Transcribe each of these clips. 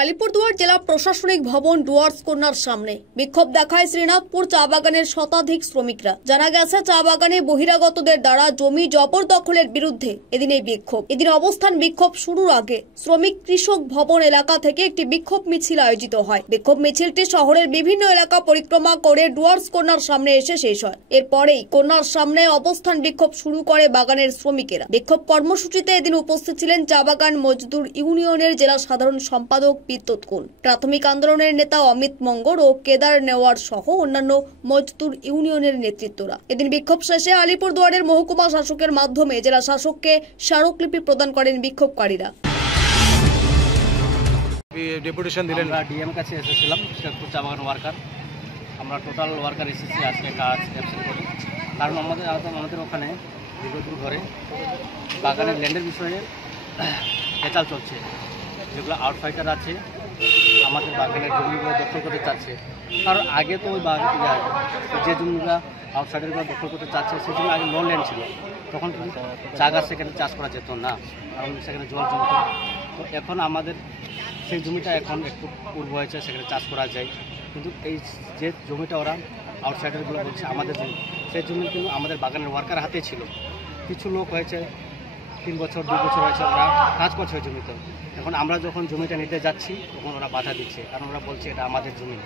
আলিপুরদুয়ার জেলা প্রশাসনিক ভবন ডুয়ার্স কর্নার সামনে বিক্ষোভ দেখায় শ্রীনাথপুর চা বাগানের শতাধিক শ্রমিকরা। জানা গেছে, চা বাগানে বহিরাগতদের দ্বারা জমি জবরদখলের বিরুদ্ধে এদিন এই বিক্ষোভ। এদিন অবস্থান বিক্ষোভ শুরুর আগে শ্রমিক কৃষক ভবন এলাকা থেকে একটি বিক্ষোভ মিছিল আয়োজিত হয়। বিক্ষোভ মিছিলটি শহরের বিভিন্ন এলাকা পরিক্রমা করে ডুয়ার্স কর্নার সামনে এসে শেষ হয়। এরপরেই কর্নার সামনে অবস্থান বিক্ষোভ শুরু করে বাগানের শ্রমিকেরা। বিক্ষোভ কর্মসূচিতে এদিন উপস্থিত ছিলেন চা বাগান মজদুর ইউনিয়নের জেলা সাধারণ সম্পাদক প্রাথমিক আন্দোলনের নেতা অমিত মঙ্গল ও কেদার নেওয়ার সহ অন্যান্য মজদুর ইউনিয়নের নেতৃত্বরা। এদিন বিক্ষোভ শেষে আলিপুরদুয়ারের মহকুমা শাসকের মাধ্যমে জেলা শাসককে স্মারকলিপি প্রদান করেন বিক্ষোভকারীরা। ডেপুটেশন দিলেন, ডিএম কাছে এসেছিলাম শ্রীনাথপুর চা বাগান ওয়ার্কার। আমরা টোটাল ওয়ার্কার এসেছি আজকে কাজ অ্যাবসেন্ট করে, কারণ আমাদের ওখানে দীর্ঘদিন ধরে বাগানের ল্যান্ডের বিষয়ে হেতাল চলছে। যেগুলো আউটসাইডার আছে আমাদের বাগানের জমিগুলো দখল করতে চাচ্ছে। কারণ আগে তো ওই যে জমিগুলো আউটসাইডারগুলো দখল করতে চাচ্ছে সেই জন্য আগে লো ল্যান্ড ছিল, তখন চা গাছ সেখানে চাষ করা যেত না, কারণ সেখানে জল জমত। তো এখন আমাদের সেই জমিটা এখন একটু পূর্ব হয়েছে, সেখানে চাষ করা যায়। কিন্তু এই যে জমিটা ওরা আউটসাইডারগুলো বলছে আমাদের জমি, সেই জমি কিন্তু আমাদের বাগানের ওয়ার্কার হাতে ছিল। কিছু লোক হয়েছে 3 বছর 2 বছর হয়েছে ওরা কাজ করছে ওই জমিতে। এখন আমরা যখন জমিটা নিতে যাচ্ছি তখন ওরা বাধা দিচ্ছে, কারণ ওরা বলছে এটা আমাদের জমি।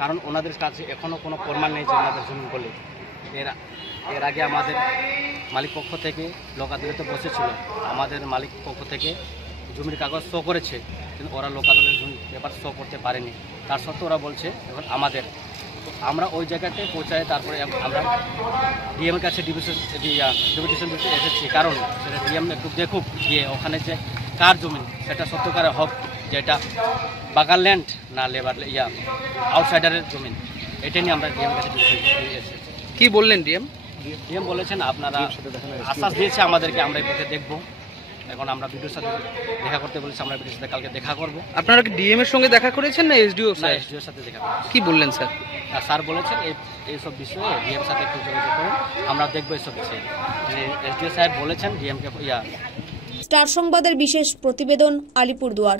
কারণ ওনাদের কাছে এখনও কোনো প্রমাণ নেই যে ওনাদের জমি বলে। এর আগে আমাদের মালিক পক্ষ থেকে লোক আদালতে বসেছিল, আমাদের মালিক পক্ষ থেকে জমির কাগজ শো করেছে, কিন্তু ওরা লোক আদালতের জমি পেপার শো করতে পারেনি। তার সত্ত্বেও ওরা বলছে এখন আমাদের। তো আমরা ওই জায়গাতে পৌঁছাই, তারপরে আমরা ডিএমের কাছে ডেপুটেশন দিতে এসেছি, কারণ সেটা ডিএম একটু দেখুক গিয়ে ওখানে যে কার জমি সেটা সত্যকারে হোক, যে এটা বাগান ল্যান্ড না লেবার আউটসাইডারের জমি। এটা নিয়ে আমরা ডিএম কাছে এসেছি। কি বললেন ডিএম? ডিএম বলেছেন আপনারা আশ্বাস দিয়েছে আমাদেরকে, আমরা এই পথে দেখবো। এখন আমরা ভিডিওর সাথে দেখা করতে বলেছি, আমরা ভিডিওর সাথে কালকে দেখা করব। আপনারা কি ডিএম এর সঙ্গে দেখা করেছেন না এসডিও স্যার? এসডিওর সাথে দেখা করেছি। কি বললেন স্যার? স্যার বলেছেন এইসব বিষয়ে ডিএম সাথে একটু যোগাযোগ করুন, আমরা দেখবো এইসব বিষয়ে। এসডিও সাহেব বলেছেন ডিএমকে। স্টার সংবাদের বিশেষ প্রতিবেদন, আলিপুরদুয়ার।